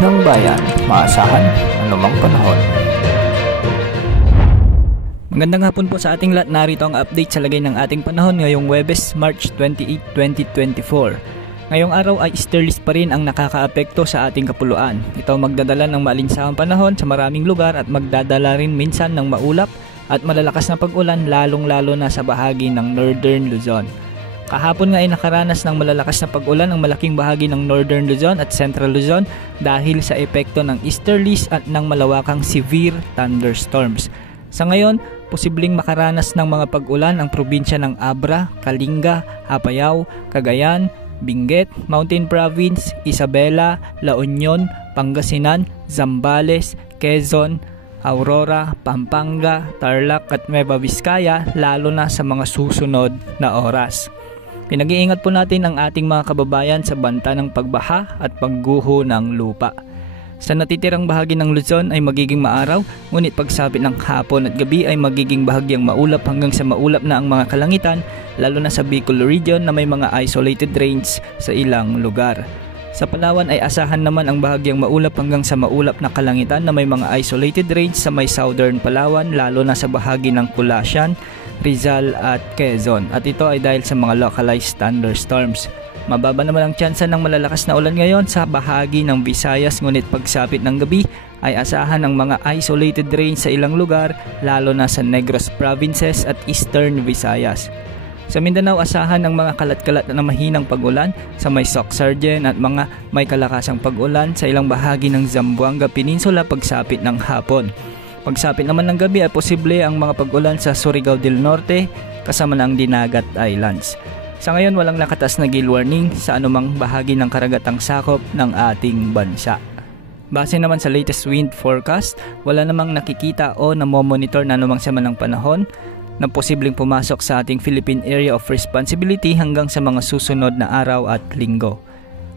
ng bayan, maasahan anumang panahon. Magandang hapon po sa ating lahat. Narito ang update sa lagay ng ating panahon ngayong Huwebes, March 28, 2024. Ngayong araw ay easterlies pa rin ang nakakaapekto sa ating kapuluan. Ito magdadala ng maalinsahang panahon sa maraming lugar at magdadala rin minsan ng maulap at malalakas na pag-ulan lalong-lalo na sa bahagi ng Northern Luzon. Kahapon nga ay nakaranas ng malalakas na pag-ulan ang malaking bahagi ng Northern Luzon at Central Luzon dahil sa epekto ng easterlies at ng malawakang severe thunderstorms. Sa ngayon, posibleng makaranas ng mga pag-ulan ang probinsya ng Abra, Kalinga, Apayao, Cagayan, Benguet, Mountain Province, Isabela, La Union, Pangasinan, Zambales, Quezon, Aurora, Pampanga, Tarlac at Nueva Vizcaya lalo na sa mga susunod na oras. Pinag-iingat po natin ang ating mga kababayan sa banta ng pagbaha at pagguho ng lupa. Sa natitirang bahagi ng Luzon ay magiging maaraw, ngunit pagsapit ng hapon at gabi ay magiging bahagyang maulap hanggang sa maulap na ang mga kalangitan, lalo na sa Bicol region na may mga isolated rains sa ilang lugar. Sa Palawan ay asahan naman ang bahagyang maulap hanggang sa maulap na kalangitan na may mga isolated rains sa may southern Palawan, lalo na sa bahagi ng Culacian, Rizal at Quezon, at ito ay dahil sa mga localized thunderstorms. Mababa naman ang tsansa ng malalakas na ulan ngayon sa bahagi ng Visayas, ngunit pagsapit ng gabi ay asahan ng mga isolated rains sa ilang lugar lalo na sa Negros Provinces at Eastern Visayas. Sa Mindanao asahan ng mga kalat-kalat na mahinang pag-ulan sa may Soc-Sargen at mga may kalakasang pag-ulan sa ilang bahagi ng Zamboanga Peninsula pagsapit ng hapon. Pagsapit naman ng gabi ay posible ang mga pag-ulan sa Surigao del Norte kasama ng Dinagat Islands. Sa ngayon walang nakataas na gale warning sa anumang bahagi ng karagatang sakop ng ating bansa. Base naman sa latest wind forecast, wala namang nakikita o namomonitor na anumang sama ng panahon na posibleng pumasok sa ating Philippine Area of Responsibility hanggang sa mga susunod na araw at linggo.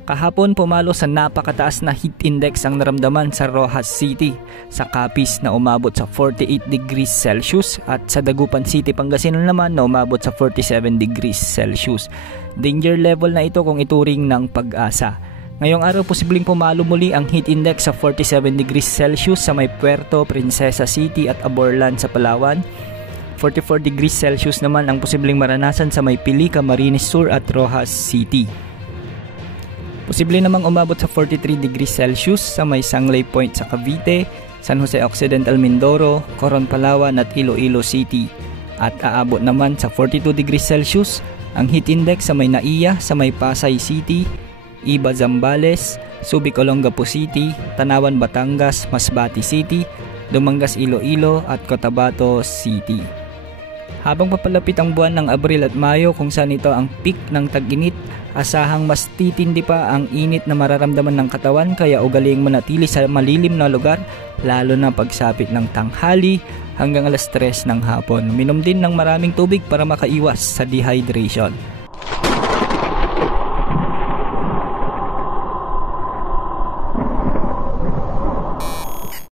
Kahapon pumalo sa napakataas na heat index ang naramdaman sa Rojas City, sa Capiz na umabot sa 48 degrees Celsius at sa Dagupan City, Pangasinan naman na umabot sa 47 degrees Celsius. Danger level na ito kung ituring ng Pag-asa. Ngayong araw posibleng pumalo muli ang heat index sa 47 degrees Celsius sa may Puerto Princesa City at Aborlan sa Palawan. 44 degrees Celsius naman ang posibleng maranasan sa may Pili, Camarines Sur at Rojas City. Posible namang umabot sa 43 degrees Celsius sa may Sanglay Point sa Cavite, San Jose Occidental Mindoro, Coron Palawan at Iloilo City. At aabot naman sa 42 degrees Celsius ang heat index sa may Naiya, sa may Pasay City, Iba Zambales, Subic Olongapo City, Tanawan Batangas, Masbate City, Dumangas Iloilo at Cotabato City. Habang papalapit ang buwan ng Abril at Mayo kung saan ito ang peak ng tag-init, asahang mas titindi pa ang init na mararamdaman ng katawan, kaya ugaling manatili sa malilim na lugar lalo na pagsapit ng tanghali hanggang alas 3 ng hapon. Minom din ng maraming tubig para makaiwas sa dehydration.